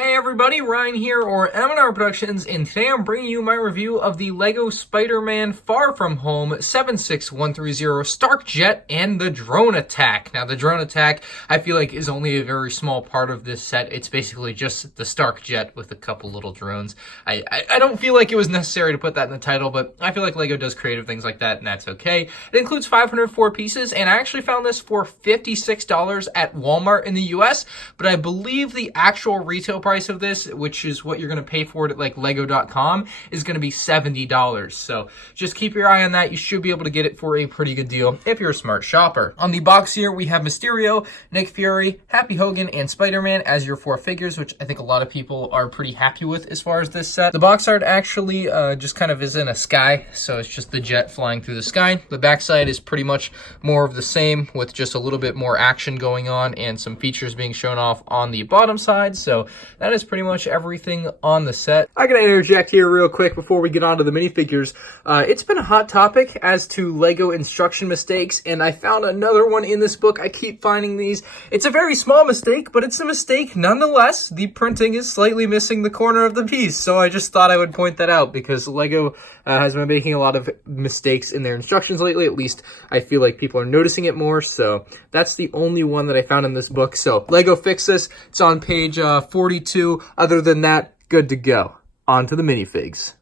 Hey everybody, Ryan here, or MandRproductions, and today I'm bringing you my review of the LEGO Spider-Man Far From Home 76130 Stark Jet and the Drone Attack. Now, the Drone Attack, I feel like, is only a very small part of this set. It's basically just the Stark Jet with a couple little drones. I don't feel like it was necessary to put that in the title, but I feel like LEGO does creative things like that, and that's okay. It includes 504 pieces, and I actually found this for $56 at Walmart in the US, but I believe the actual retail price of this, which is what you're going to pay for it at like lego.com, is going to be $70. So just keep your eye on that. You should be able to get it for a pretty good deal if you're a smart shopper. On the box here, we have Mysterio, Nick Fury, Happy Hogan, and Spider-Man as your four figures, which I think a lot of people are pretty happy with as far as this set. The box art actually just kind of is in a sky, so it's just the jet flying through the sky. The backside is pretty much more of the same with just a little bit more action going on and some features being shown off on the bottom side. So that is pretty much everything on the set. I gotta interject here real quick before we get on to the minifigures. It's been a hot topic as to LEGO instruction mistakes, and I found another one in this book. I keep finding these. It's a very small mistake, but it's a mistake nonetheless. The printing is slightly missing the corner of the piece, so I just thought I would point that out because LEGO has been making a lot of mistakes in their instructions lately. At least I feel like people are noticing it more, so that's the only one that I found in this book. So LEGO fix this. It's on page 42. Other than that, good to go. On to the minifigs.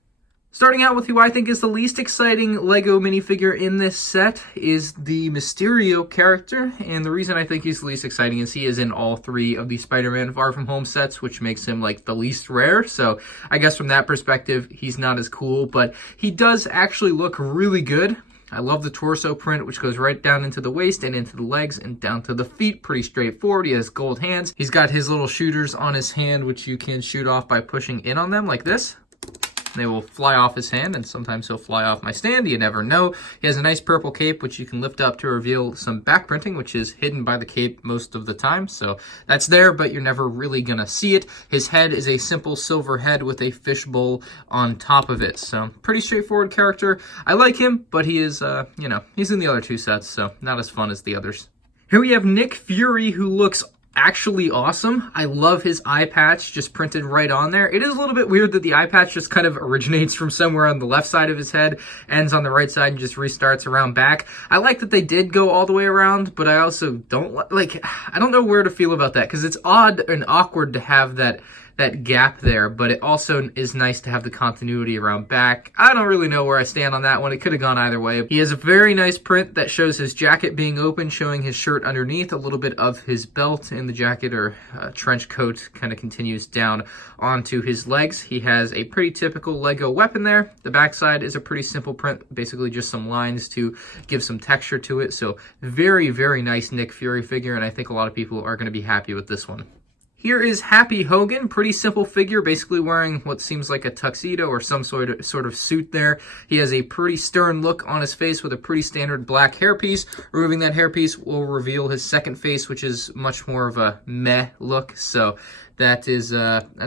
Starting out with who I think is the least exciting LEGO minifigure in this set is the Mysterio character. And the reason I think he's the least exciting is he is in all three of the Spider-Man Far From Home sets, which makes him like the least rare. So I guess from that perspective, he's not as cool, but he does actually look really good. I love the torso print, which goes right down into the waist and into the legs and down to the feet. Pretty straightforward. He has gold hands. He's got his little shooters on his hand, which you can shoot off by pushing in on them like this. They will fly off his hand, and sometimes he'll fly off my stand. You never know. He has a nice purple cape, which you can lift up to reveal some back printing, which is hidden by the cape most of the time. So that's there, but you're never really going to see it. His head is a simple silver head with a fishbowl on top of it. So pretty straightforward character. I like him, but he is, he's in the other two sets, so not as fun as the others. Here we have Nick Fury, who looks actually awesome. I love his eye patch just printed right on there. It is a little bit weird that the eye patch just kind of originates from somewhere on the left side of his head, ends on the right side, and just restarts around back. I like that they did go all the way around, but I also don't like, I don't know where to feel about that because it's odd and awkward to have that gap there, but it also is nice to have the continuity around back. I don't really know where I stand on that one. It could have gone either way. He has a very nice print that shows his jacket being open, showing his shirt underneath, a little bit of his belt in the jacket or trench coat kind of continues down onto his legs. He has a pretty typical LEGO weapon there. The backside is a pretty simple print, basically just some lines to give some texture to it. So very, very nice Nick Fury figure, and I think a lot of people are going to be happy with this one. Here is Happy Hogan, pretty simple figure, basically wearing what seems like a tuxedo or some sort of suit there. He has a pretty stern look on his face with a pretty standard black hairpiece. Removing that hairpiece will reveal his second face, which is much more of a meh look. So that's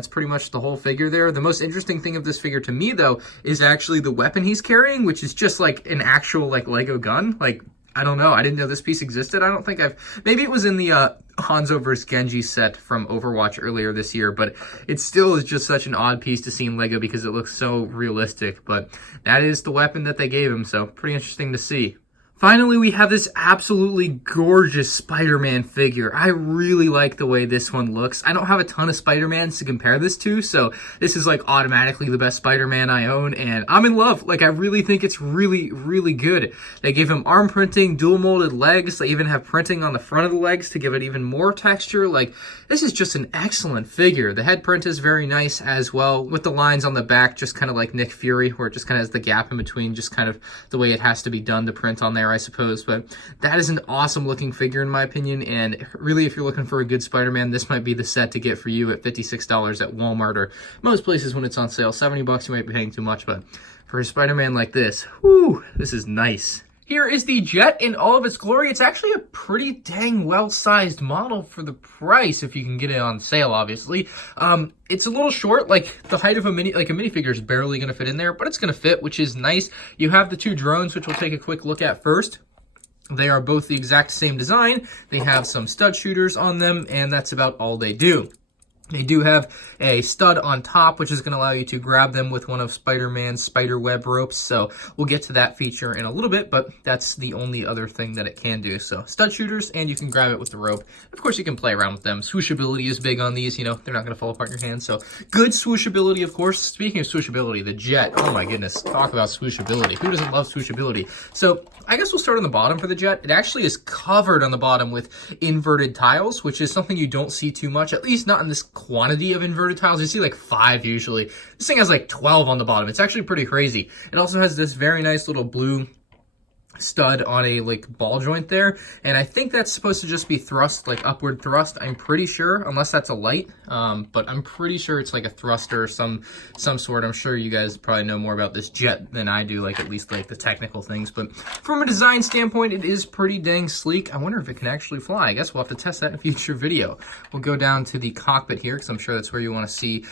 pretty much the whole figure there. The most interesting thing of this figure to me, though, is actually the weapon he's carrying, which is just like an actual like LEGO gun. Like, I don't know. I didn't know this piece existed. I don't think maybe it was in the Hanzo vs. Genji set from Overwatch earlier this year, but it still is just such an odd piece to see in LEGO because it looks so realistic. But that is the weapon that they gave him, so pretty interesting to see. Finally, we have this absolutely gorgeous Spider-Man figure. I really like the way this one looks. I don't have a ton of Spider-Mans to compare this to, so this is like automatically the best Spider-Man I own, and I'm in love. Like, I really think it's really, really good. They gave him arm printing, dual molded legs. They even have printing on the front of the legs to give it even more texture. Like, this is just an excellent figure. The head print is very nice as well, with the lines on the back, just kind of like Nick Fury, where it just kind of has the gap in between, just kind of the way it has to be done to print on there, I suppose. But that is an awesome looking figure in my opinion, and really if you're looking for a good Spider-Man, this might be the set to get for you at $56 at Walmart or most places when it's on sale. $70 you might be paying too much, but for a Spider-Man like this, whoo, this is nice. Here is the jet in all of its glory. It's actually a pretty dang well-sized model for the price, if you can get it on sale, obviously. It's a little short, like the height of a minifigure is barely going to fit in there, but it's going to fit, which is nice. You have the two drones, which we'll take a quick look at first. They are both the exact same design. They have some stud shooters on them, and that's about all they do. They do have a stud on top, which is going to allow you to grab them with one of Spider-Man's spider web ropes. So we'll get to that feature in a little bit, but that's the only other thing that it can do. So stud shooters, and you can grab it with the rope. Of course, you can play around with them. Swooshability is big on these. You know, they're not going to fall apart in your hand. So good swooshability, of course. Speaking of swooshability, the Jet. Oh my goodness. Talk about swooshability. Who doesn't love swooshability? So I guess we'll start on the bottom for the Jet. It actually is covered on the bottom with inverted tiles, which is something you don't see too much, at least not in this quantity of inverted tiles. You see like 5 usually. This thing has like 12 on the bottom. It's actually pretty crazy. It also has this very nice little blue stud on a like ball joint there, and I think that's supposed to just be thrust, like upward thrust, I'm pretty sure, unless that's a light, but I'm pretty sure it's like a thruster of some sort. I'm sure you guys probably know more about this Jet than I do, like at least like the technical things, but from a design standpoint, it is pretty dang sleek. I wonder if it can actually fly. I guess we'll have to test that in a future video. We'll go down to the cockpit here, because I'm sure that's where you want to see.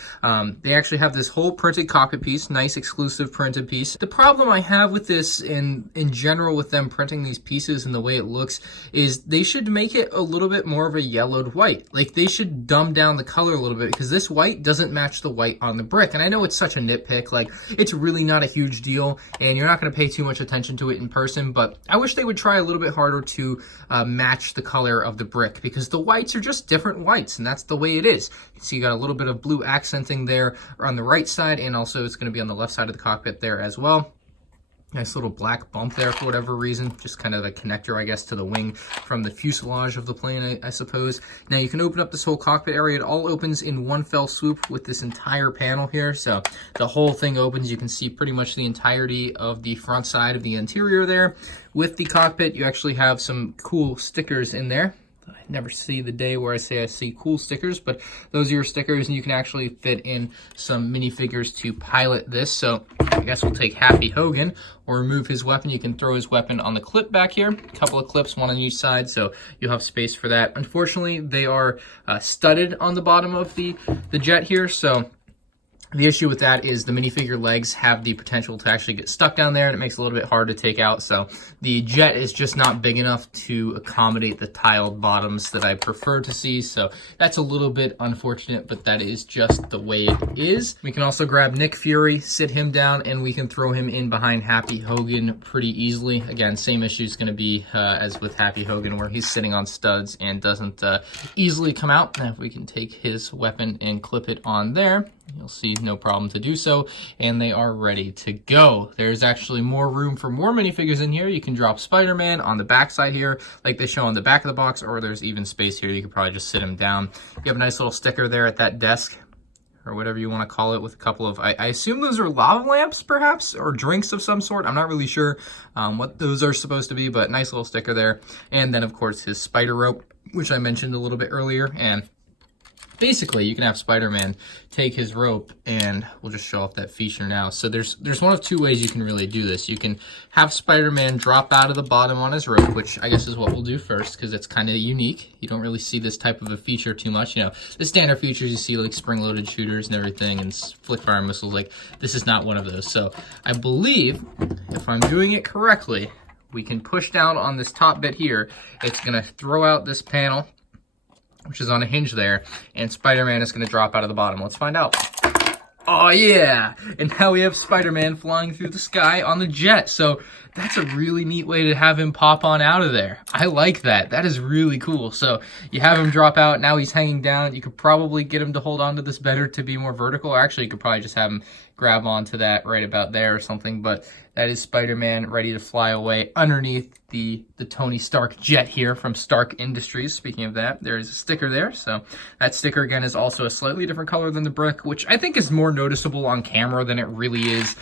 They actually have this whole printed cockpit piece, nice exclusive printed piece. The problem I have with this in general with them printing these pieces and the way it looks is they should make it a little bit more of a yellowed white. Like they should dumb down the color a little bit, because this white doesn't match the white on the brick. And I know it's such a nitpick, like it's really not a huge deal and you're not going to pay too much attention to it in person, but I wish they would try a little bit harder to match the color of the brick, because the whites are just different whites and that's the way it is. So you got a little bit of blue accenting there on the right side, and also it's going to be on the left side of the cockpit there as well. Nice little black bump there for whatever reason, just kind of a connector, I guess, to the wing from the fuselage of the plane, I suppose. Now you can open up this whole cockpit area. It all opens in one fell swoop with this entire panel here. So the whole thing opens. You can see pretty much the entirety of the front side of the interior there. With the cockpit, you actually have some cool stickers in there. I never see the day where I say I see cool stickers, but those are your stickers, and you can actually fit in some minifigures to pilot this. So I guess we'll take Happy Hogan or remove his weapon. You can throw his weapon on the clip back here. A couple of clips, one on each side, so you'll have space for that. Unfortunately, they are studded on the bottom of the Jet here, so the issue with that is the minifigure legs have the potential to actually get stuck down there, and it makes it a little bit hard to take out. So the Jet is just not big enough to accommodate the tiled bottoms that I prefer to see. So that's a little bit unfortunate, but that is just the way it is. We can also grab Nick Fury, sit him down, and we can throw him in behind Happy Hogan pretty easily. Again, same issue is going to be as with Happy Hogan, where he's sitting on studs and doesn't easily come out. Now if we can take his weapon and clip it on there, you'll see no problem to do so, and they are ready to go. There's actually more room for more minifigures in here. You can drop Spider-Man on the back side here, like they show on the back of the box, or there's even space here. You could probably just sit him down. You have a nice little sticker there at that desk, or whatever you want to call it, with a couple of, I assume those are lava lamps, perhaps, or drinks of some sort. I'm not really sure what those are supposed to be, but nice little sticker there. And then, of course, his spider rope, which I mentioned a little bit earlier, and basically, you can have Spider-Man take his rope, and we'll just show off that feature now. So there's one of two ways you can really do this. You can have Spider-Man drop out of the bottom on his rope, which I guess is what we'll do first, because it's kind of unique. You don't really see this type of a feature too much. You know, the standard features you see, like spring-loaded shooters and everything, and flick-fire missiles. Like, this is not one of those. So I believe, if I'm doing it correctly, we can push down on this top bit here. It's going to throw out this panel, which is on a hinge there, and Spider-Man is going to drop out of the bottom. Let's find out. Oh yeah! And now we have Spider-Man flying through the sky on the Jet. So that's a really neat way to have him pop on out of there. I like that. That is really cool. So you have him drop out. Now he's hanging down. You could probably get him to hold on to this better to be more vertical. Actually, you could probably just have him grab onto that right about there or something. But that is Spider-Man ready to fly away underneath the Tony Stark Jet here from Stark Industries. Speaking of that, there is a sticker there. So that sticker, again, is also a slightly different color than the brick, which I think is more noticeable on camera than it really is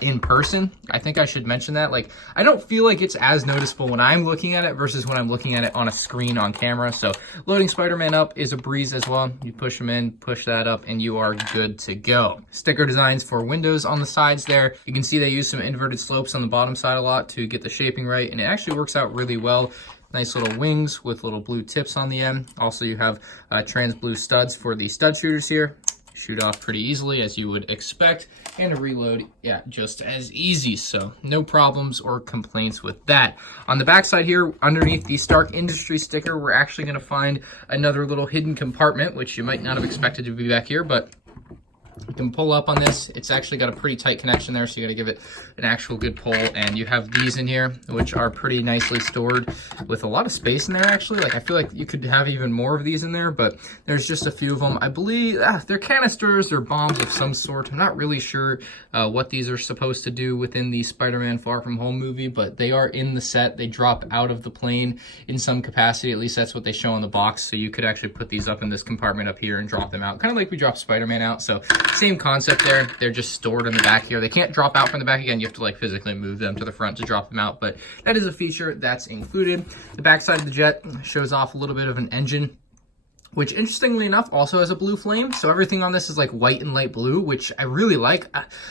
in person. I think I should mention that. Like, I don't feel like it's as noticeable when I'm looking at it versus when I'm looking at it on a screen on camera. So loading Spider-Man up is a breeze as well. You push him in, push that up, and you are good to go. Sticker designs for windows on the sides there. You can see they use some inverted slopes on the bottom side a lot to get the shaping right, and it actually works out really well. Nice little wings with little blue tips on the end. Also, you have trans blue studs for the stud shooters here. shoot off pretty easily, as you would expect, and a reload, yeah, just as easy. So no problems or complaints with that. On the back side here, underneath the Stark Industries sticker, we're actually going to find another little hidden compartment, which you might not have expected to be back here, but you can pull up on this. It's actually got a pretty tight connection there, so you got to give it an actual good pull. And you have these in here, which are pretty nicely stored with a lot of space in there, actually. Like, I feel like you could have even more of these in there, but there's just a few of them. I believe they're canisters or bombs of some sort. I'm not really sure what these are supposed to do within the Spider-Man Far From Home movie, but they are in the set. They drop out of the plane in some capacity. At least that's what they show on the box. So you could actually put these up in this compartment up here and drop them out, kind of like we dropped Spider-Man out. So same concept there. They're just stored in the back here. They can't drop out from the back again. You have to like physically move them to the front to drop them out, but that is a feature that's included. The back side of the jet shows off a little bit of an engine, which interestingly enough also has a blue flame. So everything on this is like white and light blue, which I really like.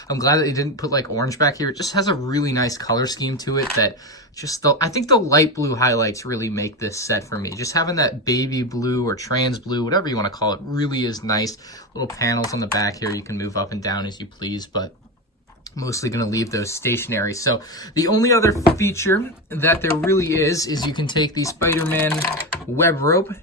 I'm glad that they didn't put like orange back here. It just has a really nice color scheme to it that just I think the light blue highlights really make this set for me. Just having that baby blue or trans blue, whatever you want to call it, really is nice. Little panels on the back here you can move up and down as you please, but mostly going to leave those stationary. So the only other feature that there really is you can take the Spider-Man web rope.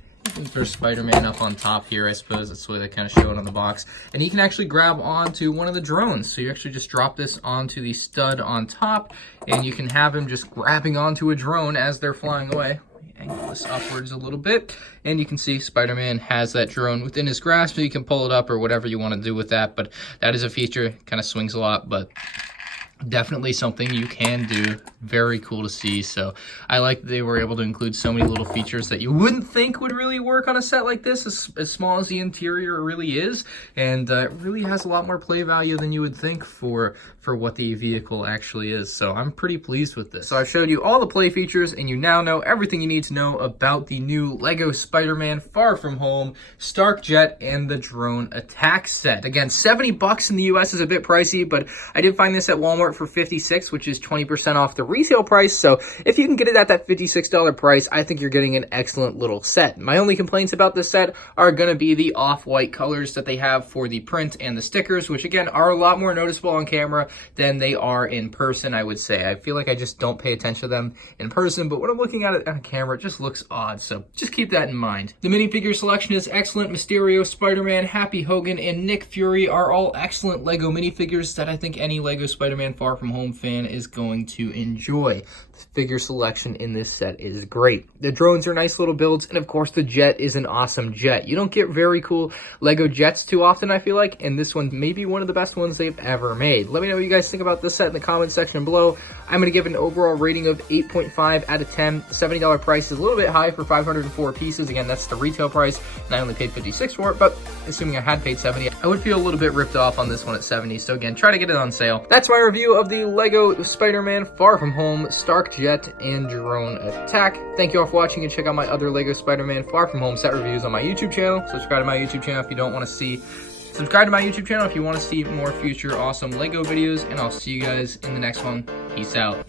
There's Spider-Man up on top here, I suppose. That's the way they kind of show it on the box. And he can actually grab onto one of the drones. So you actually just drop this onto the stud on top, and you can have him just grabbing onto a drone as they're flying away. Angle this upwards a little bit, and you can see Spider-Man has that drone within his grasp, so you can pull it up or whatever you want to do with that. But that is a feature, kind of swings a lot, but definitely something you can do. Very cool to see. So I like that they were able to include so many little features that you wouldn't think would really work on a set like this, as small as the interior really is, and it really has a lot more play value than you would think for what the vehicle actually is. So I'm pretty pleased with this. So I've showed you all the play features, and you now know everything you need to know about the new Lego Spider-Man Far From Home Stark Jet and the Drone Attack set. Again, $70 in the US is a bit pricey, but I did find this at Walmart for $56, which is 20% off the retail price. So if you can get it at that $56 price, I think you're getting an excellent little set. My only complaints about this set are going to be the off-white colors that they have for the print and the stickers, which again are a lot more noticeable on camera than they are in person, I would say. I feel like I just don't pay attention to them in person, but when I'm looking at it on camera, it just looks odd. So just keep that in mind. The minifigure selection is excellent. Mysterio, Spider-Man, Happy Hogan, and Nick Fury are all excellent Lego minifigures that I think any Lego Spider-Man Far From Home fan is going to enjoy. The figure selection in this set is great. The drones are nice little builds, and of course the jet is an awesome jet. You don't get very cool Lego jets too often, I feel like, and this one may be one of the best ones they've ever made. Let me know what you guys think about this set in the comments section below. I'm going to give it an overall rating of 8.5 out of 10. The $70 price is a little bit high for 504 pieces. Again, that's the retail price, and I only paid $56 for it, but assuming I had paid $70, I would feel a little bit ripped off on this one at $70. So again, try to get it on sale. That's my review of the Lego Spider-Man Far From Home Stark Jet and Drone Attack. Thank you all for watching, and check out my other Lego Spider-Man Far From Home set reviews on my YouTube channel. Subscribe to my YouTube channel if you don't want to see Subscribe to my YouTube channel if you want to see more future awesome Lego videos, and I'll see you guys in the next one. Peace out.